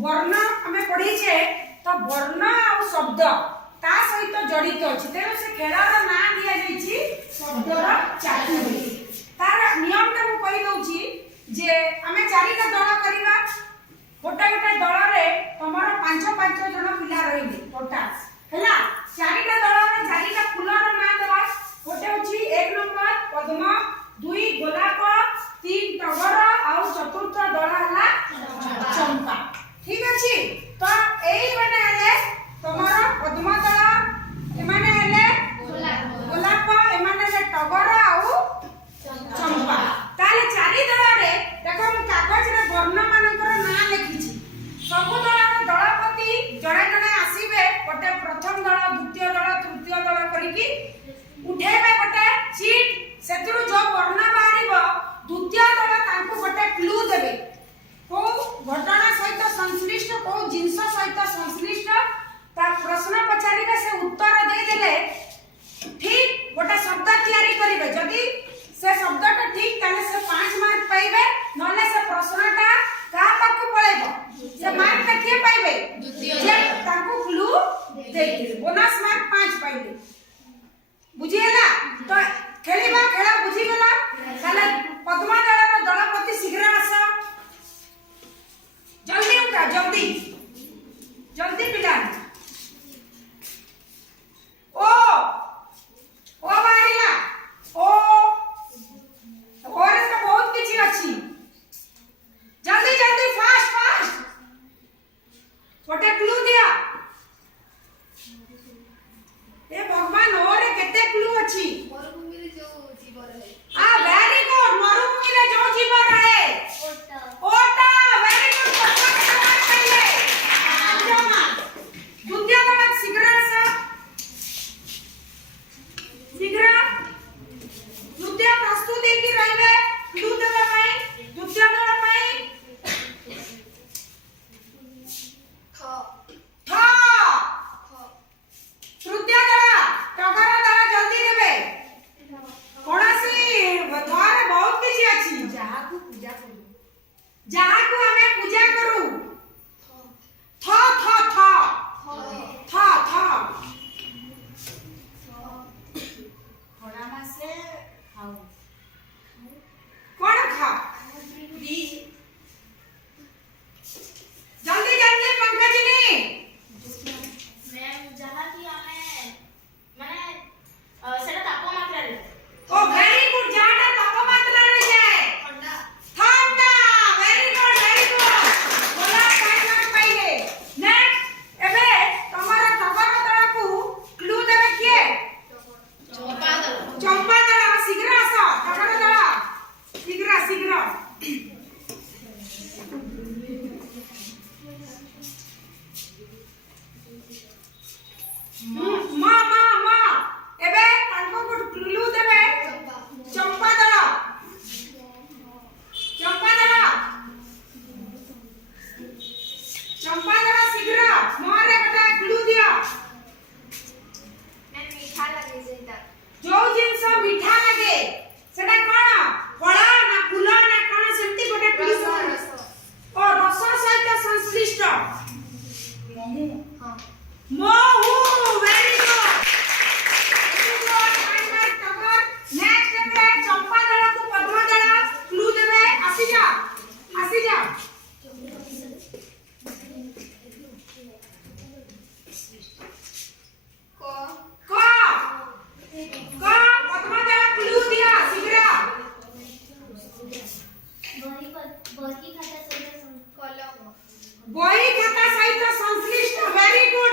वर्ण आमे पढ़ी छे तो वर्ण आ शब्द ता सहित जड़ित अछि तेनो से खेलार ना दिया जाई छी शब्दर चातुरी तार नियम ता मु कहि दउची जे आमे चारिटा दल करिवा गोटे गोटे दल रे तमरो 5 जण पिला रहिबे टोटल हैला चारिटा दल रे चारिटा फूलर ना देबा गोटे अछि 1 नंबर पद्म 2 गोलाप 3 टगर आ चतुर्थ दल हला चंपा ठीक अछि तो एई माने हेले तमरो पद्म दल एमाने हेले गोलाप एमाने हेले टगर आ चंपा ताले चारि दल रे देखो मु कागज रे वर्ण मानकर ना लिखि छी सब दल दलपति जड़े जड़े आसीबे गोटे प्रथम दल द्वितीय दल तृतीय दल करिकी उठेबे गोटे चीट सेतरु जो वर्ण बाहरिबो द्वितीय दल तांको गोटे क्लू देबे को घटना सहित संश्लिष्ट को जिंस सहित संश्लिष्ट ता प्रश्न पचारिबे से उत्तर दे देले ठीक गोटे शब्द तैयारी करिवे जदी से शब्दटा ठीक ताले से 5 मार्क पाइबे नले से प्रश्नटा का पाकु पळेबो से मार्क ता के पाइबे जे तांको क्लू देइले बोनस मार्क 5 पाइबे बुझिएला तो खेलिबा खेला बुझी गेला ताले पद्मा दलर दलपति शीघ्र आस जल्दी उठा जल्दी जल्दी पिला ओ बारिला और तो बहुत किछि अछि जल्दी जल्दी फास्ट फास्ट छोटे क्लू दिया ए भगवान और केते क्लू अछि मरुभूमि रे जो जीव रहे आ वेरी गुड मरुभूमि रे जो जीव रहे ओटा वेरी गुड पहिले जमा द्वितीय नंबर शीघ्र द्वितीय प्रस्तुति की रहिबे क्लू देबा पई द्वितीय दल पई ख तृतीय दल टगर दल जल्दी देबे कोनसी द्वार बहुत किछि अछि जहा को पूजा करू जहा को हमें पूजा करू थ थ थ थ थ खड़ा मासे खाऊ कौन खा जल्दी जल्दी पंकजनी मैम जहा कि हमें माने सेटा तापमात्रा रे ओ वेरी गुड जाना तापमात्रा रे जाए ठंडा ठंडा वेरी गुड बोला टाइम पाइले नेक्स्ट एबे तमरा टगर दल को क्लू देबे किए चंपा दल शीघ्र आस टगर दल शीघ्र शीघ्र मा एबे तांको को क्लू देबे चंपा दल शीघ्र मोरे बेटा क्लू दियो मैं मीठा लगे जेता जो जिंस मीठा लागे सेटा कोन फळ ना फूल ना कोन सेमती गोटे क्लू रस ओ रस सहित संश्लिष्ट महू हां महू वेरी गुड नेक्स्ट पे चंपा दल को पद्म दल क्लू देबे आसी जा को क पद्म दल क्लू दिया शीघ्र बही खाता सहित कलम बही खाता सहित संश्लिष्ट वेरी गुड